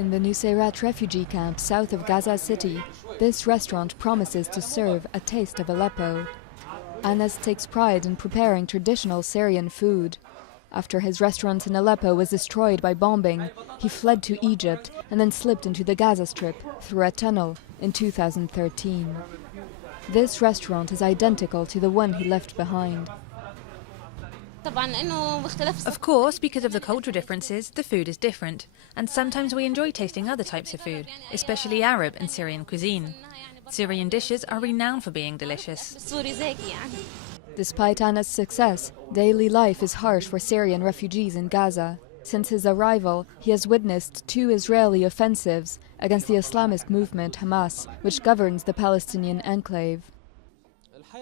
In the Nusayrat refugee camp south of Gaza City, this restaurant promises to serve a taste of Aleppo. Anas takes pride in preparing traditional Syrian food. After his restaurant in Aleppo was destroyed by bombing, he fled to Egypt and then slipped into the Gaza Strip through a tunnel in 2013. This restaurant is identical to the one he left behind. Of course, because of the cultural differences, the food is different, and sometimes we enjoy tasting other types of food, especially Arab and Syrian cuisine. Syrian dishes are renowned for being delicious. Despite Anas' success, daily life is harsh for Syrian refugees in Gaza. Since his arrival, he has witnessed 2 Israeli offensives against the Islamist movement Hamas, which governs the Palestinian enclave.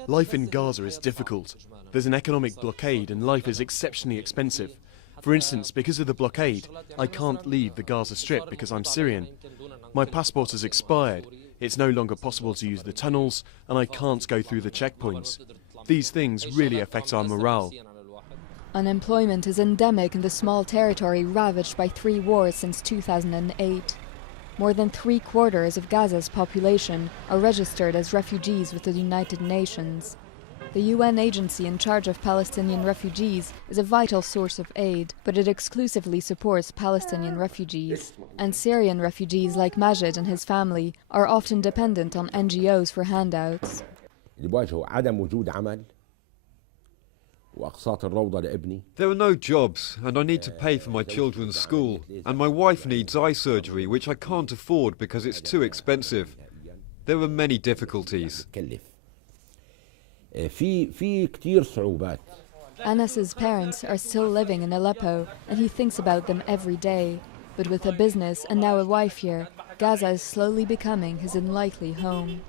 Life in Gaza is difficult. There's an economic blockade and life is exceptionally expensive. For instance, because of the blockade, I can't leave the Gaza Strip because I'm Syrian. My passport has expired, it's no longer possible to use the tunnels, and I can't go through the checkpoints. These things really affect our morale. Unemployment is endemic in the small territory ravaged by 3 wars since 2008. More than 3/4 of Gaza's population are registered as refugees with the United Nations. The UN agency in charge of Palestinian refugees is a vital source of aid, but it exclusively supports Palestinian refugees. And Syrian refugees like Majed and his family are often dependent on NGOs for handouts. There are no jobs, and I need to pay for my children's school, and my wife needs eye surgery, which I can't afford because it's too expensive. There are many difficulties. Anas's parents are still living in Aleppo, and he thinks about them every day. But with a business and now a wife here, Gaza is slowly becoming his unlikely home.